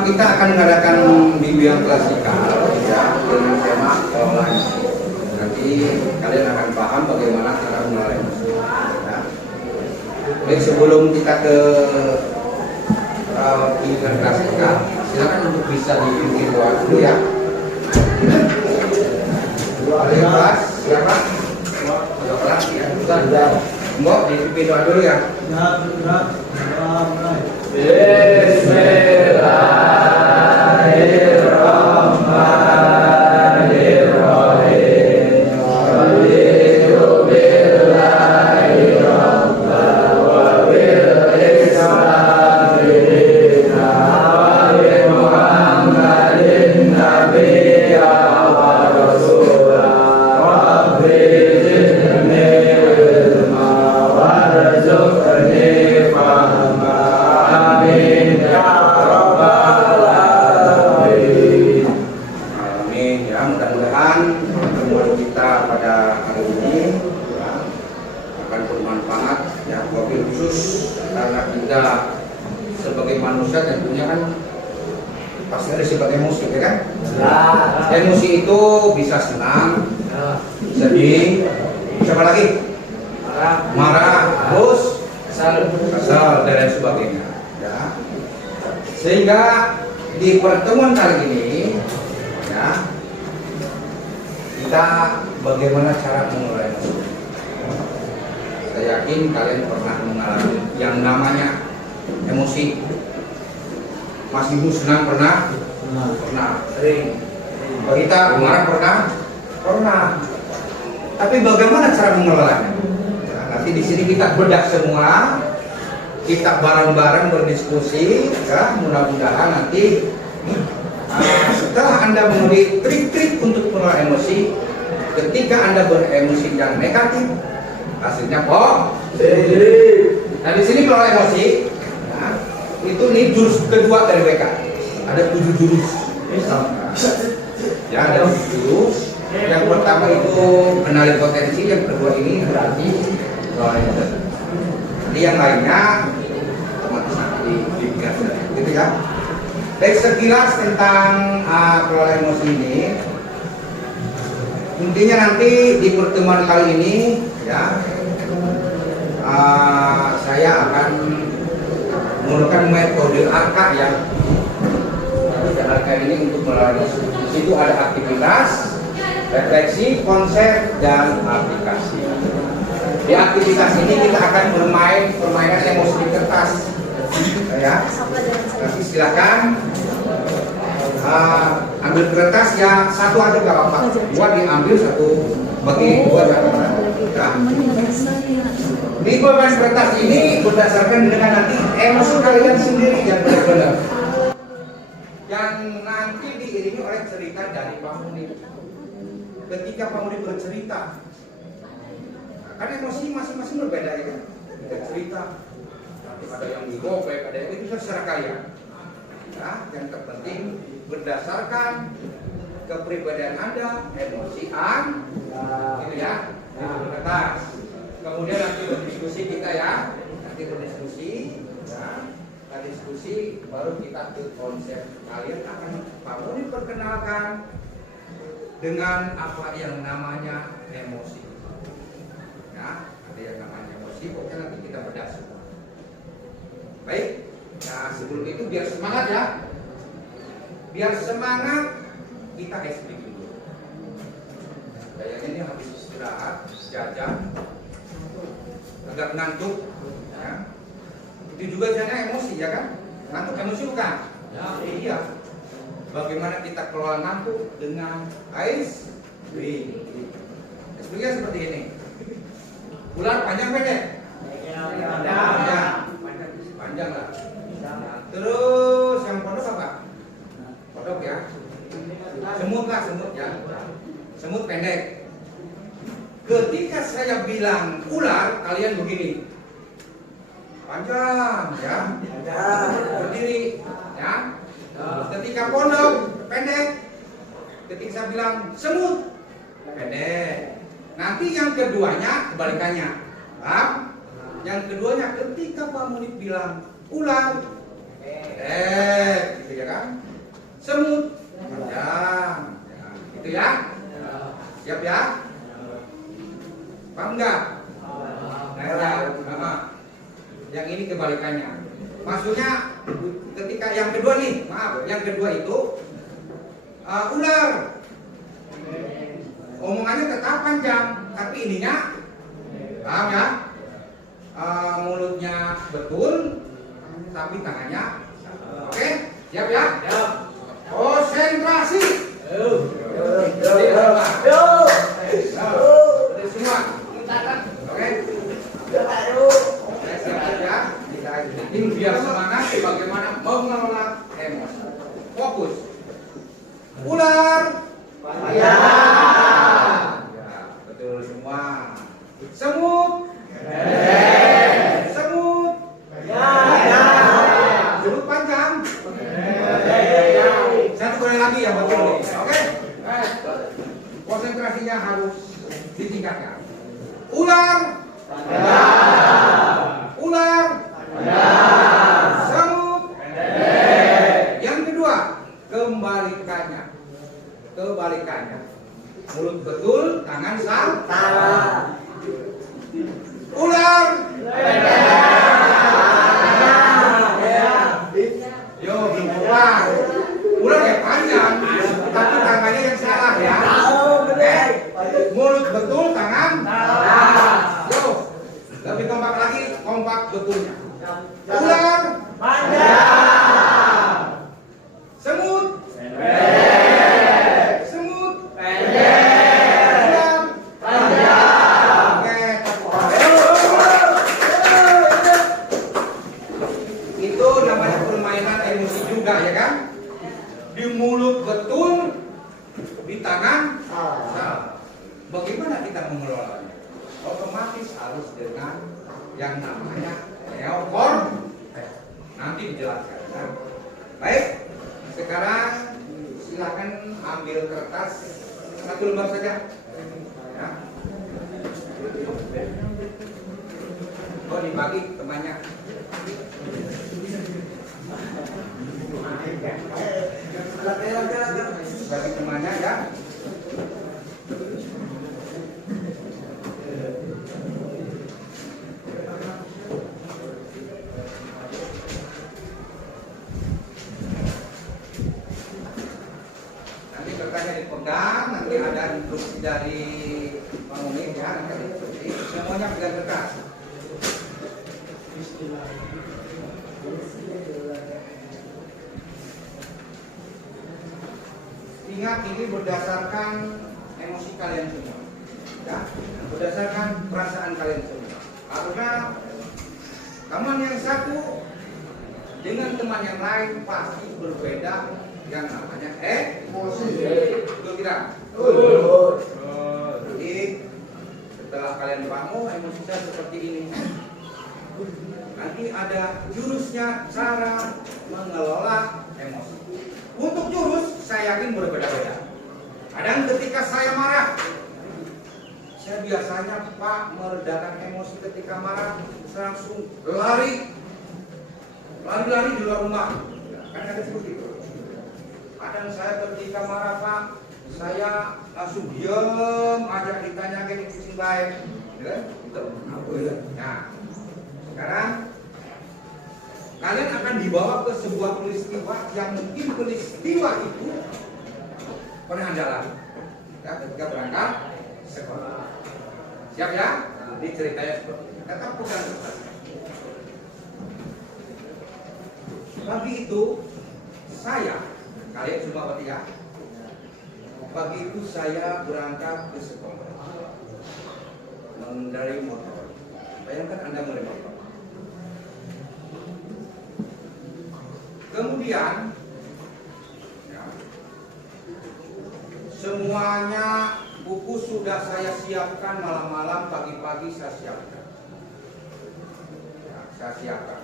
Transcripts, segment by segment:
kita akan mengadakan bimbingan klasikal ya, dengan tema online. Nanti kalian akan paham bagaimana cara mengelola emosi. Ya. Baik, sebelum kita ke bimbingan klasikal, silakan untuk bisa dipimpin doa dulu ya. Ada yang kelas? Siapa? Ada kelas ya? Sudah. Mbok dipimpin doa dulu ya. Emosi itu bisa senang, sedih, siapa lagi? Marah, terus kesal dan lain sebagainya. Ya. Sehingga di pertemuan kali ini, ya, kita bagaimana cara mengelola emosi. Saya yakin kalian pernah mengalami yang namanya emosi. Mas Ibu senang pernah? Pernah, sering. Kita marah pernah. Tapi bagaimana cara mengelolanya? Nah, nanti di sini kita bedah semua, kita bareng-bareng berdiskusi. Ya, mudah-mudahan nanti setelah Anda memiliki trik-trik untuk mengelola emosi, ketika Anda beremosi yang negatif, hasilnya positif. Nah, di sini mengelola emosi, nah, itu nih jurus kedua dari BK. Ada 7 jurus. Ya, ada 7 jurus. Yang pertama itu kenali potensi, yang kedua ini berarti jadi yang lainnya otomatis nanti digas gitu ya. Baik, sekilas tentang kelola emosi ini. Intinya nanti di pertemuan kali ini ya, saya akan menggunakan metode AK ya. Metode ini untuk melalui di situ ada aktivitas, refleksi, konsep, dan aplikasi. Di aktivitas ini kita akan bermain permainan emosi di kertas. Ya, nanti silakan ambil kertas ya, satu aja gak apa-apa. 2 diambil, 1 bagi 2 gak apa-apa. Ya. Di beban kertas ini berdasarkan dengan nanti emosi kalian sendiri yang benar-benar. Yang nanti diiringi oleh cerita dari Pak Munir. Ketika Pak Munir bercerita, karena emosi masing-masing berbeda ya kan? Kita cerita, ada yang digopek, ada yang itu secara kaya. Ya, yang terpenting berdasarkan kepribadian Anda, emosi gitu ya, itu kertas. Kemudian nanti berdiskusi kita ya, nanti berdiskusi. Ya. Diskusi baru kita ke konsep. Kalian akan Pak Munir perkenalkan dengan apa yang namanya emosi. Ya, ada yang namanya emosi. Pokoknya nanti kita bedah semua. Baik. Nah, sebelum itu biar semangat ya. Biar semangat kita explain dulu. Kayaknya ini habis istirahat, jajan, agak ngantuk. Ya. Itu juga jadinya emosi ya kan? Ngantuk emosi bukan? Ya, iya. Bagaimana kita kelola ngantuk dengan ice cream? Ice creamnya seperti ini. Ular panjang pendek? Panjang lah. Nah, terus yang pondok apa? Pondok ya. Semut lah, semut ya. Semut pendek. Ketika saya bilang ular, kalian begini. Panjang ya, berdiri ya. Ketika pondok pendek, ketika saya bilang semut pendek. Nanti yang keduanya kebalikannya, paham? Yang keduanya ketika Pak Munir bilang ular gitu ya kan? Semut panjang, ya, gitu ya? Siap ya? Paham enggak? Yang ini kebalikannya. Maksudnya ketika yang kedua nih, maaf, yang kedua itu ular. Omongannya tetap panjang, tapi ininya, paham ya? Mulutnya betul, tapi tangannya. Oke, siap ya? Konsentrasi. Semua. Oke. Siap ya. Ini biar semangat bagaimana mengelola emosi. Fokus. Ular. Ya, betul semua. Semut. Semut. Semut panjang. Satu kali lagi ya betul. Oke. Konsentrasinya harus ditingkatkan. Ular. Ular. Semut. Yang kedua, kebalikannya. Mulut betul, tangan salah. Ular. Yo, ular. Ular yang panjang, tapi tangannya yang salah ya. Mulut betul, tangan salah. Yo, lebih kompak lagi, kompak betulnya. Ular panjang. Semut semut ular panjang. Itu namanya permainan emosi juga ya kan? Di mulut betul, di tangan salah. Bagaimana kita mengelolanya? Otomatis harus dengan yang namanya neokor. Nanti dijelaskan. Nah, baik, sekarang silakan ambil kertas satu lembar saja. Ya. Oh, dibagi temannya. Bagi temannya ya. Dipegang, nanti ada instruksi dari pengunik ya, nanti ada instruksi. Semuanya pegang kertas. Ingat ini berdasarkan emosi kalian semua, ya, berdasarkan perasaan kalian semua. Karena teman yang satu dengan teman yang lain pasti berbeda. Yang namanya emosi. Betul tidak? Betul. Jadi setelah kalian paham, oh emosi saya seperti ini, nanti ada jurusnya cara mengelola emosi. Untuk jurus saya yakin berbeda-beda. Kadang ketika saya marah, saya biasanya Pak meredakan emosi ketika marah, saya langsung lari di luar rumah. Kan ada seperti itu. Kadang saya ketika marah Pak, saya langsung diam aja, ditanya kayak kucing baik, gitu. Nah, sekarang kalian akan dibawa ke sebuah peristiwa yang mungkin peristiwa itu pernah Anda alami, ya, ketika berangkat sekolah. Siap ya? Nanti ceritanya seperti ini. Tetap pegang kertas. Pagi itu saya, kalian semua bertiga, pagi itu saya berangkat ke sekolah mengendarai motor. Bayangkan Anda mengendarai motor. Kemudian ya, semuanya buku sudah saya siapkan, malam-malam, pagi-pagi saya siapkan. Ya, saya siapkan.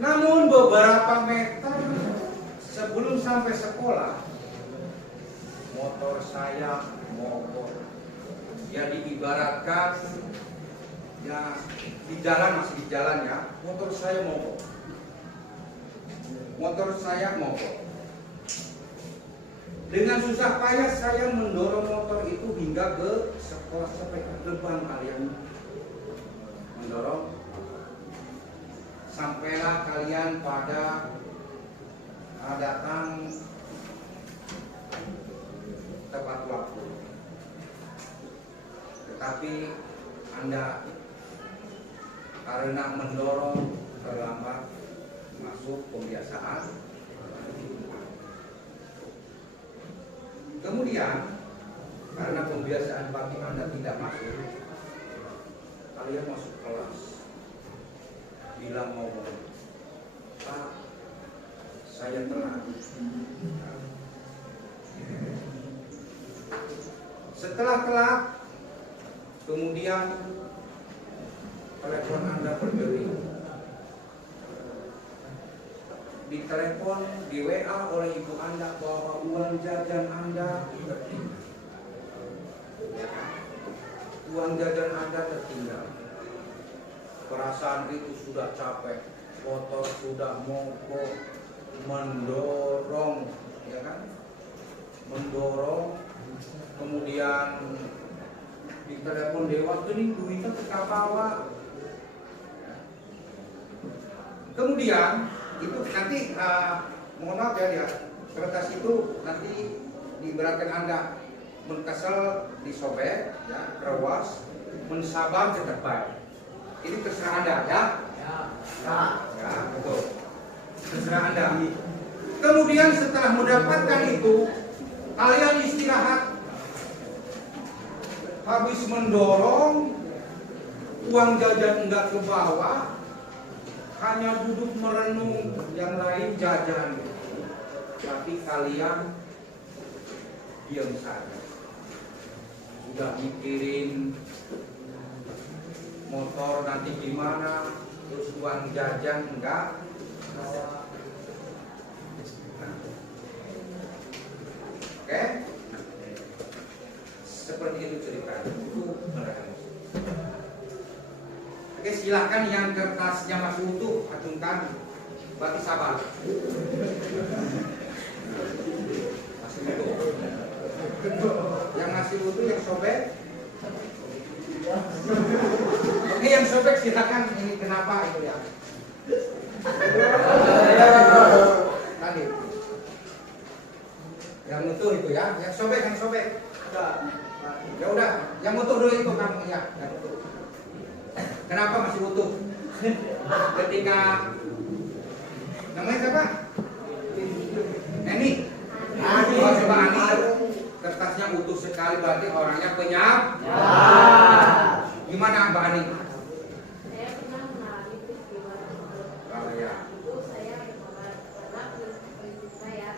Namun beberapa meter sebelum sampai sekolah, motor saya mogok. Ya diibaratkan ya di jalan, masih di jalan ya, motor saya mogok. motor saya mogok. Dengan susah payah saya mendorong motor itu hingga ke sekolah sampai ke depan kalian mendorong. Sampailah kalian pada datang tepat waktu. Tetapi Anda karena mendorong terlambat masuk pembiasaan. Kemudian karena pembiasaan bagi Anda tidak masuk, kalian masuk kelas bilang ngomong, Pak, saya telat. Setelah telat, kemudian telepon Anda berderi. Ditelepon, di WA oleh ibu Anda bahwa uang jajan Anda tertinggal. Uang jajan Anda tertinggal. Perasaan itu sudah capek, motor sudah mogok, mendorong, ya kan? Mendorong, kemudian ditelepon dewa, ini duitnya kita bawa. Kemudian itu nanti mohon maaf ya, kertas itu nanti diberatkan Anda menkesel disobek, ya, kerewas, mensabar cepat. Ini terserah Anda ya. Ya, betul. Terserah Anda. Kemudian setelah mendapatkan itu, kalian istirahat. Habis mendorong, uang jajan enggak ke bawah, hanya duduk merenung, yang lain jajan. Tapi kalian diam saja. Sudah mikirin motor nanti gimana, terus uang jajan enggak. Oke? Seperti itu ceritanya. Itu mereka. Oke, silakan yang kertasnya masih utuh, acungkan. Berarti sabar. Masih utuh. Yang masih utuh, yang sobek. Oke, yang sobek silakan. Ini kenapa itu ya? Tadi. Yang utuh itu ya, yang sobek, yang sobek. Ya udah, yang utuh dulu itu kamu ya, yang utuh. Kenapa masih utuh? Ketika namanya siapa? Neni. Oh, coba Ani. Kertasnya utuh sekali berarti orangnya penyap. Gimana Mbak Ani? Saya pernah mengalami peristiwa Ya. itu saya karena prinsip saya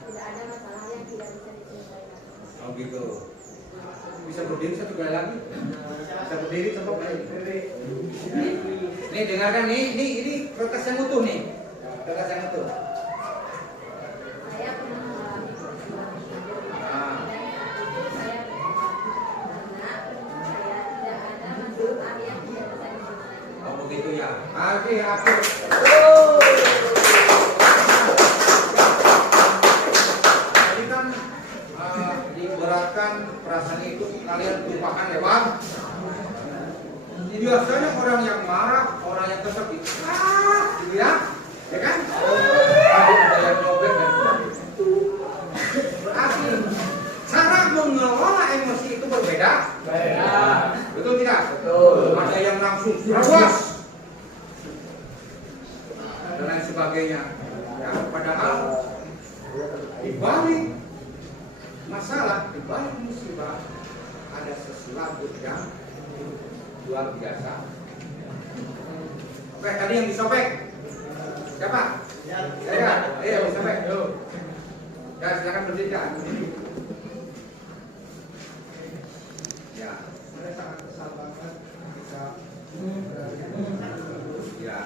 tidak ada masalah yang tidak bisa diselesaikan. Oh gitu. Bisa berdiri satu kali lagi? Bisa berdiri coba berdiri. Nih dengarkan nih, ini kertas yang utuh nih. Kertas yang utuh. Saya pernah mengalami peristiwa itu dan itu saya karena saya tidak ada masalah yang tidak bisa diselesaikan. Oh begitu ya. Oke, aku. Jadi kan diberatkan perasaan itu kalian lupakan lewat. Biasanya orang yang marah, orang yang kesel gitu ya, ya kan? Ada yang nyobek dan berarti cara mengelola emosi itu berbeda. Betul tidak? Betul. Ada yang langsung rawas dan lain sebagainya. Ya, padahal dibalik masalah, dibalik musibah ada sesuatu yang luar biasa. Oke, tadi yang disobek siapa? Saya. Yang disobek. Ya, silakan berdiri. Ya. Saya sangat kesal banget ketika Ya.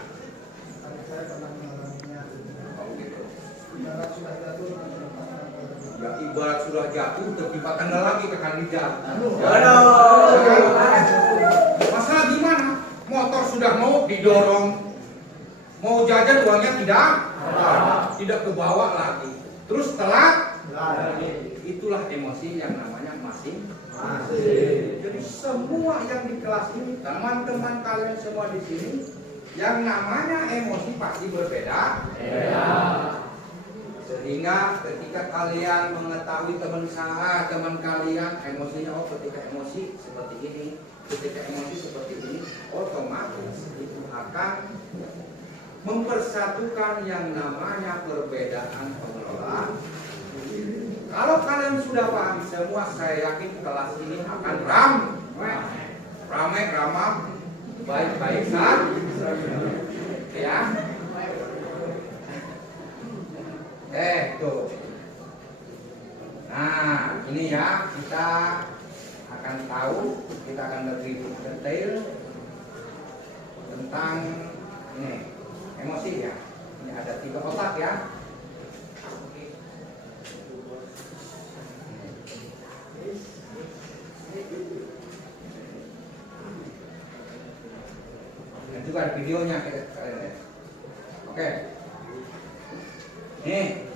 tadi saya pernah mengalaminya. Oh gitu. Ibarat sudah jatuh, Ya, ibarat sudah jatuh tertimpa tanggal lagi ke kandidat. Masalah gimana? Motor sudah mau didorong, mau jajan uangnya tidak ada. tidak kebawa lagi. Terus telat lagi. Itulah emosi yang namanya masing-masing. Jadi semua yang di kelas ini, teman-teman kalian semua di sini, yang namanya emosi pasti berbeda. Sehingga ketika kalian mengetahui teman kalian emosinya, oh ketika emosi seperti ini, ketika emosi seperti ini, otomatis itu akan mempersatukan yang namanya perbedaan pengelolaan. Kalau kalian sudah paham semua, saya yakin kelas ini akan ramai, baik-baik saja. Ya. Tuh. Nah, ini ya kita akan tahu, kita akan lebih detail tentang ini emosi ya. Ini ada 3 otak ya. Dan juga ada videonya kita. Oke. Nih,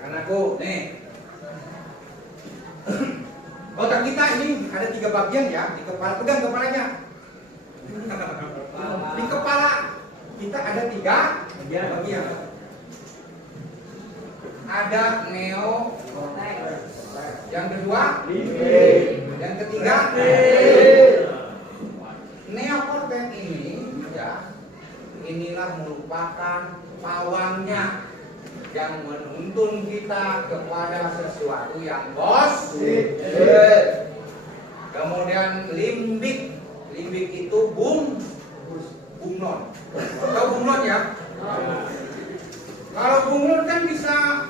akan aku nih. Otak kita ini ada 3 bagian ya. Di kepala, pegang kepalanya. Di kepala kita ada 3 bagian. Ada neokorteks. Yang kedua, yang ketiga, neokorteks ini ya, inilah merupakan pawangnya yang menuntun kita kepada sesuatu yang positif. Kemudian limbik itu bunglon. Tahu bunglon ya? Kalau bunglon kan bisa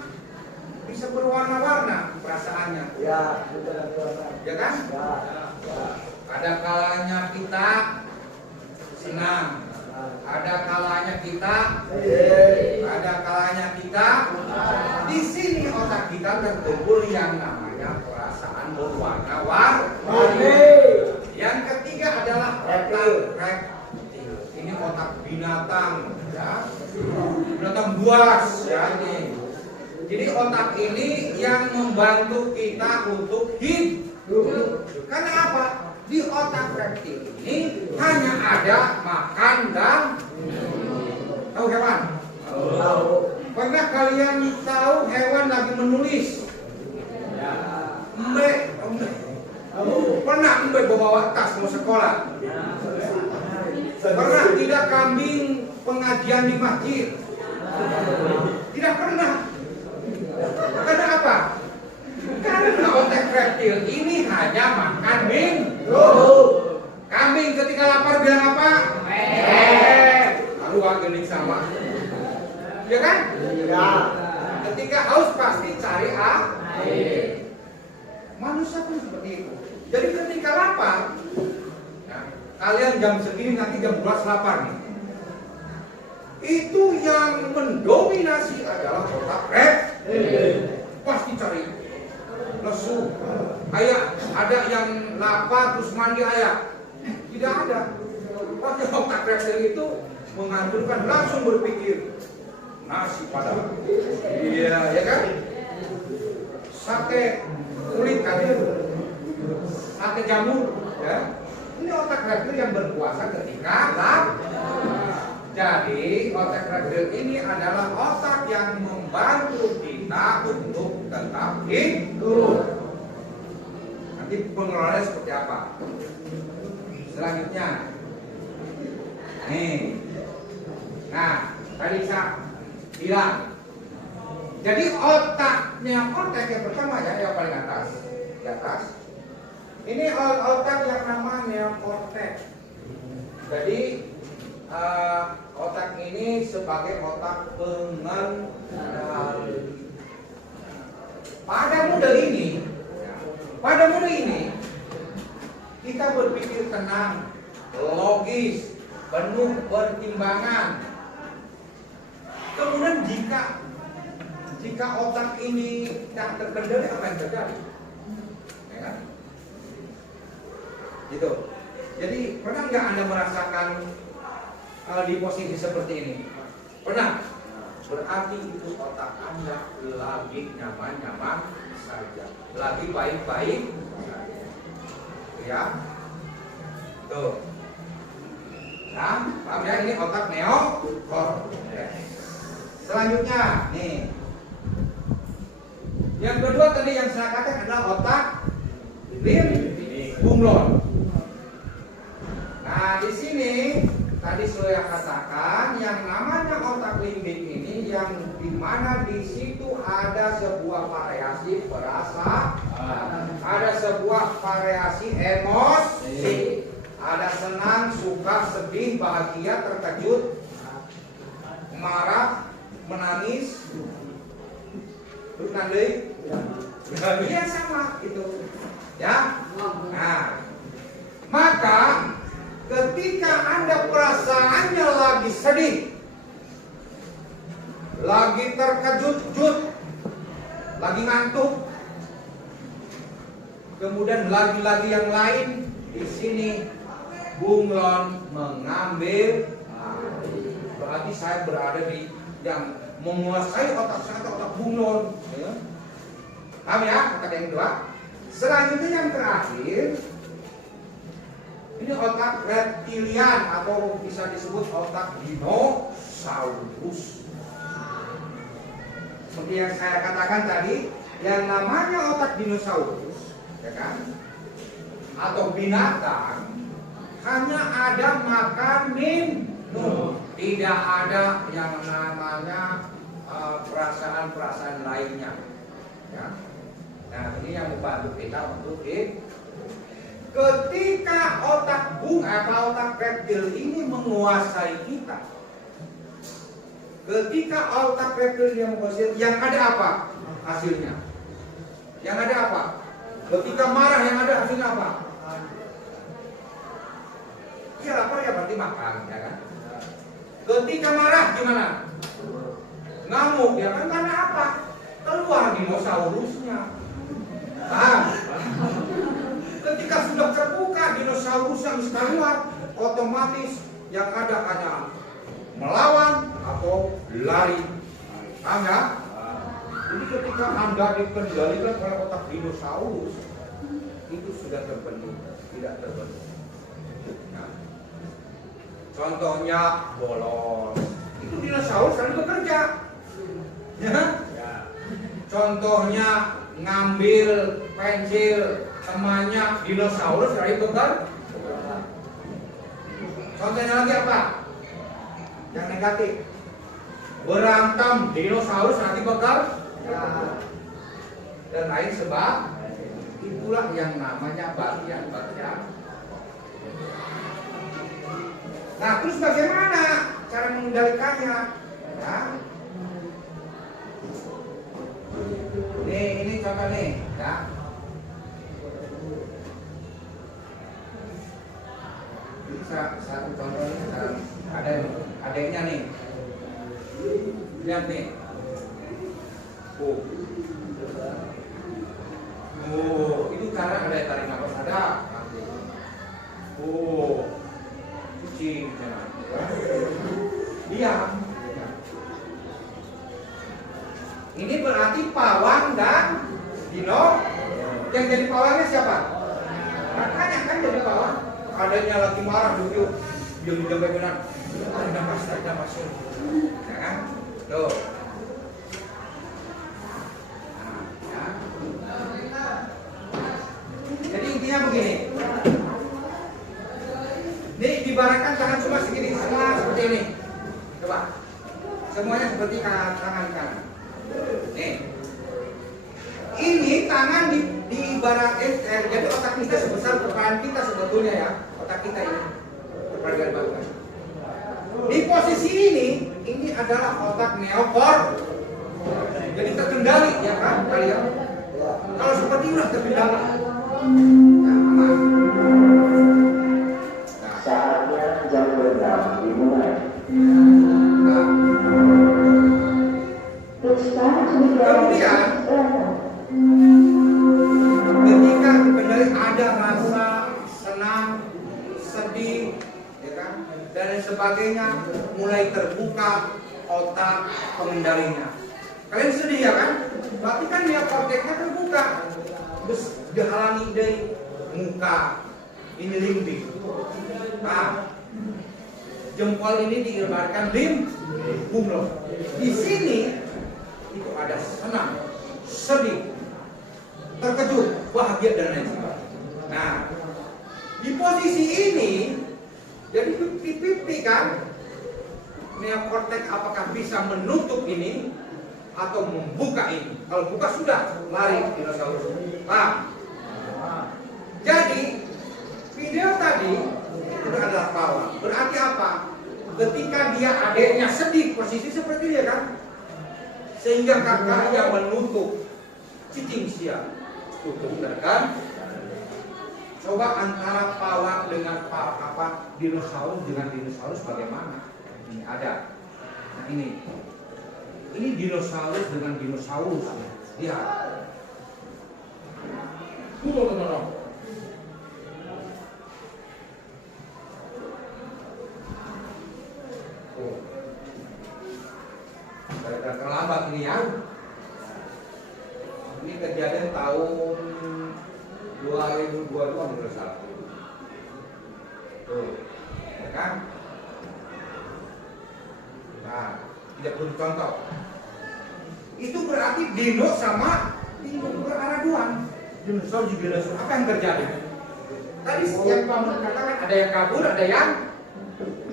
berwarna-warna perasaannya. Ya kan? Ada kalanya kita senang, ada kalanya kita, di sini otak kita terkumpul yang namanya perasaan berwarna-warni. Yang ketiga adalah otak reptil. Ini otak binatang, ya, binatang buas, ya ini. Jadi otak ini yang membantu kita untuk hidup. Karena apa? Di otak reptil ini hanya ada makan dan tahu hewan. Pernah kalian tahu hewan lagi menulis? Embe. Pernah embe bawa tas mau sekolah? Pernah tidak kambing pengajian di masjid? Tidak pernah. Karena apa? Karena otak reptil ini hanya makan kambing ketika lapar bilang apa? Lalu gening sama. Ya kan? Ya. Ketika haus pasti cari air. Manusia pun seperti itu. Jadi ketika lapar, nah, kalian jam segini nanti jam 12 lapar nih. Itu yang mendominasi adalah otak reptil. Pasti cari lesu. Kayak ada yang lapar terus mandi ayam. Tidak ada. Pasti otak reptil itu menganjurkan langsung berpikir nasi padang. Iya, ya kan? Sate kulit kadir, sate jamur, ya. Ini otak reptil yang berkuasa ketika lapar. Jadi otak reptil ini adalah otak yang membantu kita untuk tetap hidup. Nanti pengelolaannya seperti apa? Selanjutnya, nih, nah tadi saya bilang, jadi otaknya korteks yang pertama ya, yang paling atas, di atas. Ini otak yang namanya korteks. Jadi otak ini sebagai otak pengendali. Pada model ini kita berpikir tenang, logis, penuh pertimbangan. Kemudian jika otak ini tidak terkendali, apa yang terjadi? Ya kan? Gitu. Jadi pernah nggak Anda merasakan di posisi seperti ini? Pernah? berarti itu otak Anda lagi nyaman-nyaman saja, lagi baik-baik saja. Ya, tuh. Nah, paham ya, ini otak neokortex. Selanjutnya, nih. Yang kedua tadi yang saya katakan adalah otak limbic bunglon. Nah, di sini tadi saya katakan yang namanya otak limbik ini yang dimana di situ ada sebuah variasi perasaan, ada sebuah variasi emosi, ada senang, suka, sedih, bahagia, terkejut, marah, menangis, terus nanti bahagia sama itu, ya. Nah, maka ketika Anda perasaannya lagi sedih, lagi terkejut-jut, lagi ngantuk, kemudian lagi-lagi yang lain, di sini bunglon mengambil alih. Berarti saya berada di yang menguasai otak saya, otak bunglon. Ya. Paham ya? Otak yang kedua. Selanjutnya yang terakhir, ini otak reptilian atau bisa disebut otak dinosaurus. Seperti yang saya katakan tadi, yang namanya otak dinosaurus, ya kan? Atau binatang hanya ada makan minum, tidak ada yang namanya perasaan-perasaan lainnya. Ya. Nah, ini yang membantu kita untuk ketika otak atau otak reptil ini menguasai kita, ketika otak reptil yang menguasai, yang ada apa hasilnya? Yang ada apa? Ketika marah yang ada hasilnya apa? Ya lapar ya berarti makan, ya kan? Ketika marah gimana? Ngamuk, ya kan? Karena apa? Keluar dinosaurusnya. Paham? Ketika sudah terbuka dinosaurus yang keluar, otomatis yang ada hanya melawan atau lari. Paham ya? Jadi ketika Anda dikendalikan oleh otak dinosaurus, itu sudah terpenuhi, tidak terpenuhi. Nah, contohnya bolos, itu dinosaurus selalu bekerja. Ya? Contohnya ngambil pensil temannya dinosaurus selalu bekerja. Contohnya lagi apa? Yang negatif. Berantem dinosaurus nanti bekerja. Dan lain sebab, itulah yang namanya bagian-bagian. Nah, terus bagaimana cara mengendalikannya? Ya. Ini contoh nih, ya. Bisa satu contohnya, ada adanya nih. Lihat nih. Oh, itu karena ada tarik nafas ada. Oh, cuci jangan. Diam. Ini berarti pawang dan dino. Yang jadi pawangnya siapa? Makanya kan jadi pawang. Adanya lagi marah dulu, diam benar. Ada masuk. Ya kan? Tuh. Jadi intinya begini. Ini dibaratkan tangan cuma segini, semua seperti ini. Coba. Semuanya seperti tangan kanan. Nih. Ini tangan diibaratkan, jadi otak kita sebesar kepala kita sebetulnya ya. Otak kita ini. Perbagian bagian. Di posisi ini adalah otak neokortex. Jadi terkendali ya kan kalian. Kalau seperti ini terkendali. Saatnya jam berendam dimulai. Kemudian ketika terkendali ada rasa senang, sedih, ya kan, dan sebagainya mulai terbuka, otak pengendalinya. Kalian sedih ya kan? Berarti kan dia korteknya terbuka, terus dihalangi dari muka ini limbik. Nah, jempol ini diibaratkan limbung. Di sini itu ada senang, sedih, terkejut, bahagia dan lain sebagainya. Nah, di posisi ini jadi 50-50 kan? Neokortex apakah bisa menutup ini atau membuka ini? Kalau buka sudah lari dinosaurus. Nah, jadi video tadi itu adalah power. Berarti apa? Ketika dia adiknya sedih, posisi seperti dia kan, sehingga kakaknya menutup cicing sia, tutup kan? Coba antara pawang dengan dinosaurus dengan dinosaurus bagaimana? Ini ada. Nah ini dinosaurus dengan dinosaurus. Lihat. No. Terlambat ini ya. Ini kejadian tahun 2022 menurut saya. Tuh, ya kan? Nah, tidak perlu contoh. Itu berarti dino sama dino beraraduan. Dinosaurus juga dinosaurus. Apa yang terjadi? Tadi yang kamu katakan ada yang kabur, ada yang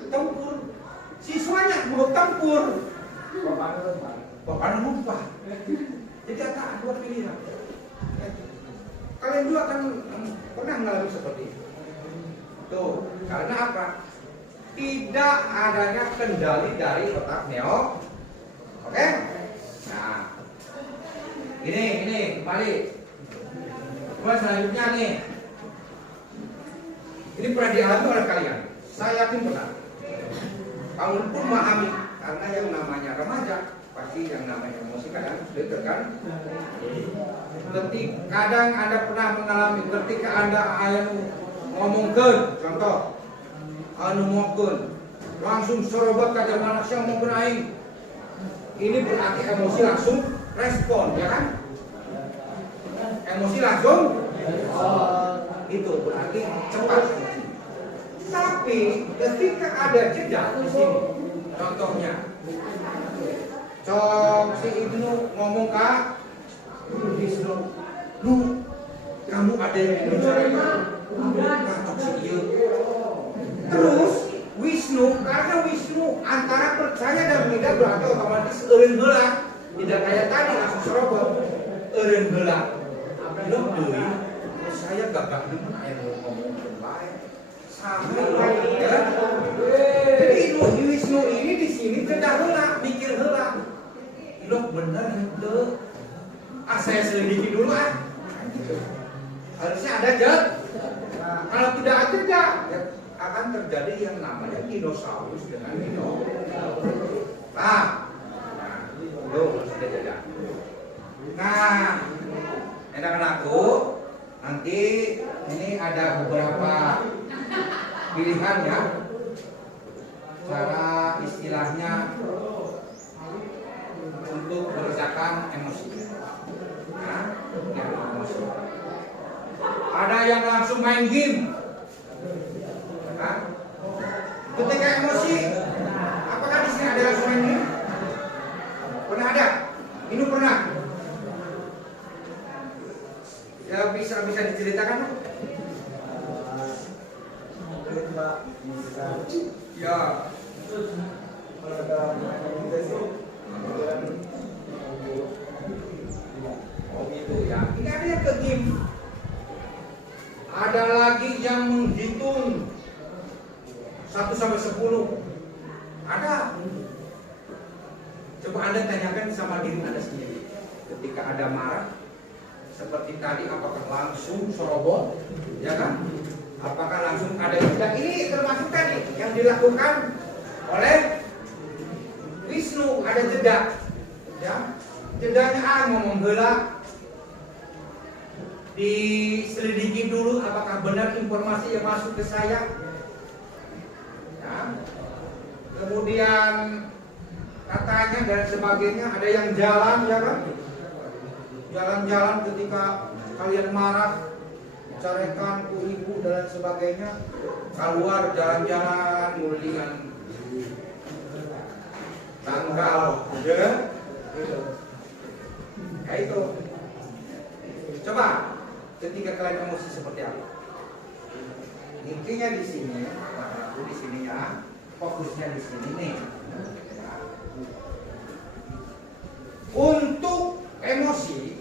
tempur. Siswanya belum tempur. Bapaknya lupa. Jadi ada dua pilihan. Kalian juga akan pernah mengalami seperti itu. Tuh, karena apa? Tidak adanya kendali dari otak neo. Oke? Nah, ini kembali. Kemudian selanjutnya nih. Ini pernah dialami oleh kalian. Saya yakin pernah. Kamu pun memahami karena yang namanya remaja pasti yang namanya emosi kadang dekat kan. Kadang Anda pernah mengalami ketika Anda ngomongkan, contoh, ngomongkan, langsung serobot kaca manusia ngomongkan aing. Ini berarti emosi langsung respon, ya kan? Emosi langsung, itu berarti cepat. Tapi ketika ada jeda di sini, contohnya, cok si Ibnu ngomong kak, Wisnu, lu kamu ada yang bicara terus Wisnu, karena Wisnu antara percaya dan tidak berarti otomatis eureun heula, tidak kayak tadi langsung serobot eureun heula. Lu deui saya gagak demen aya ngomong bae. Sama ya. Jadi Wisnu ini di sini cedah heula, mikir heula. Lu bener henteu. Saya selidiki dulu harusnya ada jad. Kalau tidak ada jad, ya akan terjadi yang namanya dinosaurus dengan dino. Nah, itu sudah jeda. Nah, enakan aku nanti ini ada beberapa pilihan ya. Cara istilahnya untuk meredakan emosi. Ada yang langsung main game. Ketika emosi, apakah di sini ada langsung main game? Pernah ada? Ini pernah? Ya bisa diceritakan? Ya. Oh gitu ya. Ini ada yang ke game. Ada lagi yang menghitung 1 sampai 10. Ada. Coba Anda tanyakan sama diri Anda sendiri. Ketika Anda marah, seperti tadi, apakah langsung serobot? Ya kan? Apakah langsung ada jeda? Ini termasuk tadi yang dilakukan oleh Wisnu, ada jeda. Ya. Jedanya ngomong heula. Diselidiki dulu apakah benar informasi yang masuk ke saya. Ya. Kemudian katanya dan sebagainya, ada yang jalan ya kan, jalan-jalan ketika kalian marah, carikan ku ibu dan sebagainya, keluar jalan-jalan mulian tanggal ya, ya itu. Coba ketika kalian emosi seperti apa? Intinya di sini, di sini ya, fokusnya di sini nih. Untuk emosi,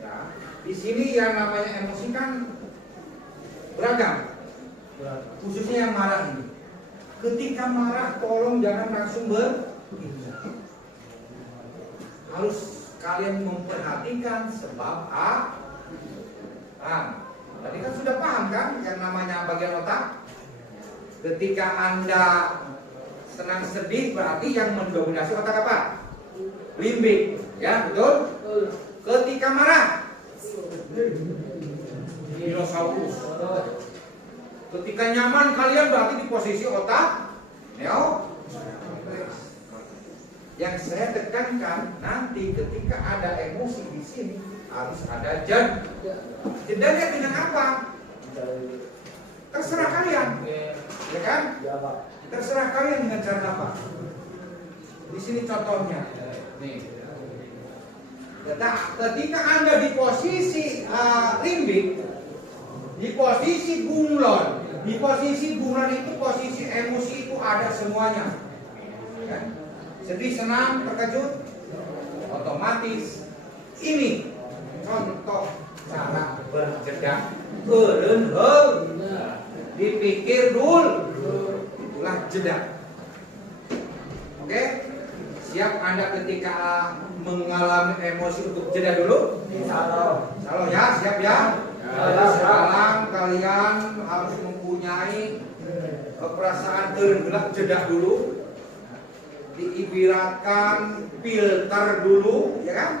ya, di sini yang namanya emosi kan beragam, khususnya yang marah ini. Ketika marah, tolong jangan langsung harus kalian memperhatikan sebab tadi kan sudah paham kan yang namanya bagian otak. Ketika Anda senang sedih berarti yang mendominasi otak apa? Limbik, ya betul? Ketika marah, dinosaurus. Ketika nyaman kalian berarti di posisi otak neo. Yang saya tekankan nanti ketika ada emosi di sini harus ada jedanya dengan apa? Terserah kalian, ya kan? Terserah kalian dengan cara apa? Di sini contohnya, nih. Ketika Anda di posisi limbik, di posisi bunglon, itu posisi emosi itu ada semuanya. Ya? Sedih, senang, terkejut, otomatis ini contoh cara berjeda. Dipikir dulu, itulah jeda. Oke, siap Anda ketika mengalami emosi untuk jeda dulu? Salam ya, siap ya. Sekarang kalian harus mempunyai perasaan tergelak, jeda dulu. Diibaratkan filter dulu, ya kan?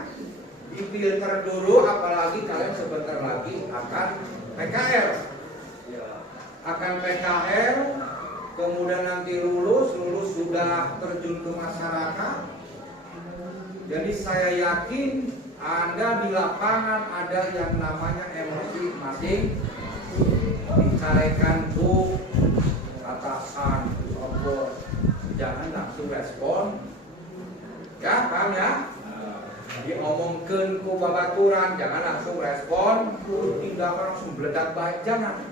Difilter dulu, apalagi kalian sebentar lagi akan PKL. Akan PKL, kemudian nanti lulus sudah terjun ke masyarakat. Jadi saya yakin Anda di lapangan ada yang namanya emosi masing, dicarikan bu, atasan, bos. Jangan langsung respon, ya paham ya? Diomongkan ku babaturan, jangan langsung respon, tindakan langsung meledak baik, jangan.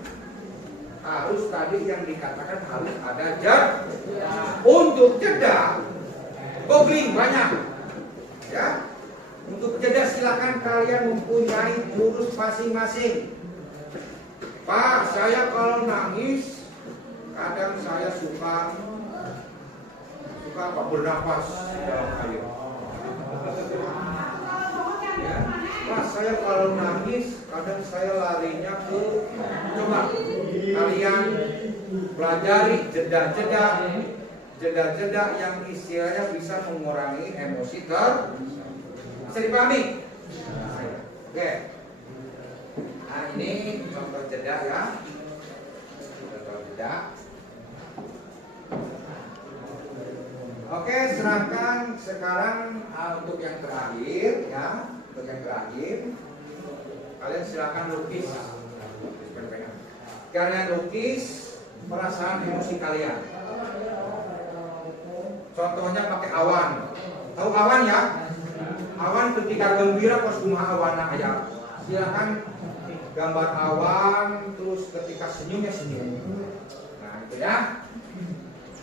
Harus tadi yang dikatakan harus ada jeda. Untuk jeda, googling banyak, ya. Untuk jeda silakan kalian mempunyai jurus masing-masing. Pak, saya kalau nangis, kadang saya suka bernafas dalam air. Ya, Pak, saya kalau nangis kadang saya larinya ke, coba kalian pelajari jeda-jeda yang istilahnya bisa mengurangi emosi bisa dipahami? Oke. Nah ini contoh jeda ya. Contoh jeda. Oke, serahkan sekarang untuk yang terakhir ya, untuk yang terakhir kalian silakan lukis. Kalian lukis perasaan emosi kalian. Contohnya pakai awan. Tahu awan ya? Awan ketika gembira pas kumaha awan aja. Silakan gambar awan, terus ketika senyum ya senyum. Nah itu ya.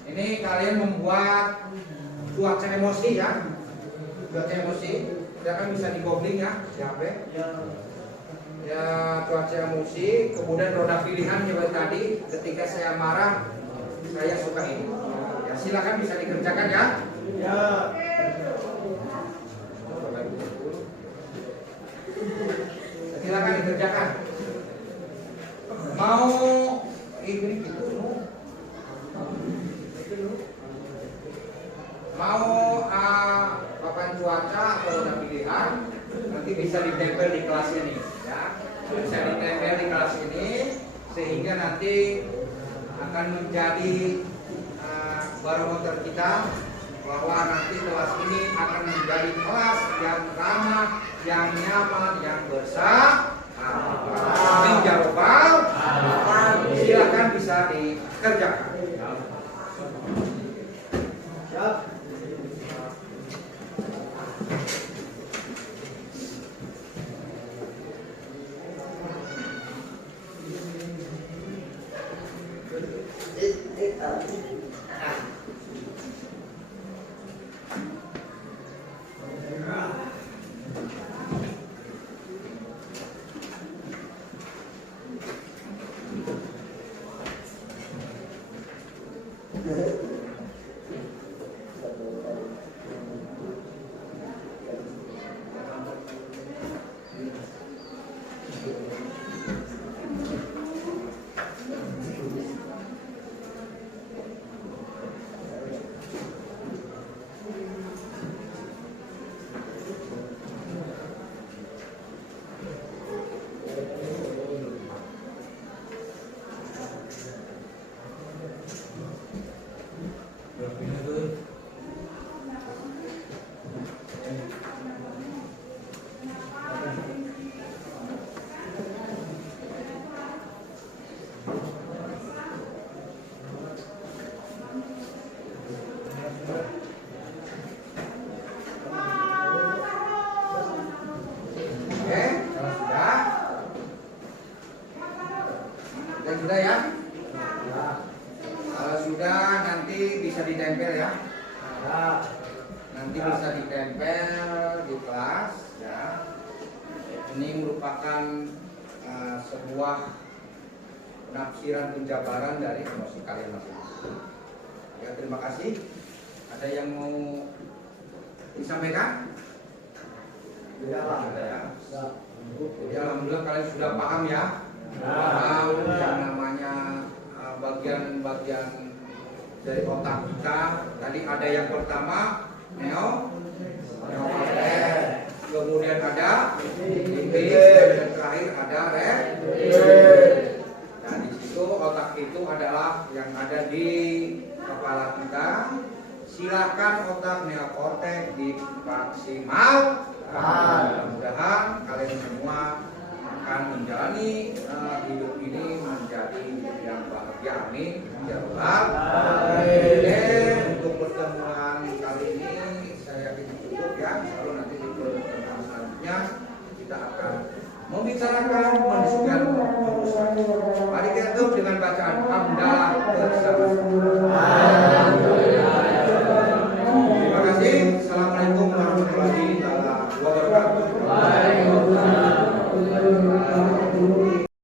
Ini kalian membuat cuaca emosi ya, cuaca emosi. Silakan bisa di googling ya, siapa? Ya cuaca emosi. Kemudian roda pilihan seperti tadi. Ketika saya marah, saya suka ini. Ya silakan bisa dikerjakan ya. Ya. Silakan dikerjakan. Mau ini gitu. Mau papan cuaca atau roda pilihan nanti bisa ditempel di kelas ini ya, bisa ditempel di kelas ini sehingga nanti akan menjadi barometer kita bahwa nanti kelas ini akan menjadi kelas yang ramah, yang nyaman, yang bersahabat. Amin ya rabbal alamin. Silakan bisa dikerjakan. Siap. Oke, kalau sudah ya. Kalau sudah nanti bisa ditempel ya. Nanti bisa ditempel di kelas ya. Ini merupakan sebuah penafsiran penjabaran dari emosi kalian masing-masing. Ya, terima kasih. Ada yang mau disampaikan? Ada ya. Jadi alhamdulillah kalian sudah paham ya. Paham yang namanya bagian-bagian dari otak kita. Tadi ada yang pertama neokortex, kemudian ada limbis, dan yang terakhir ada refleks. Nah di situ otak itu adalah yang ada di kepala kita. Silakan otak neokortex dimaksimalkan. Mudah-mudahan kalian semua akan menjalani hidup ini menjadi hidup yang bahagia. Amin ya rabbal alamin. Untuk pertemuan kali ini saya yakin cukup ya. Lalu nanti di pertemuan selanjutnya kita akan membicarakan mendiskusikan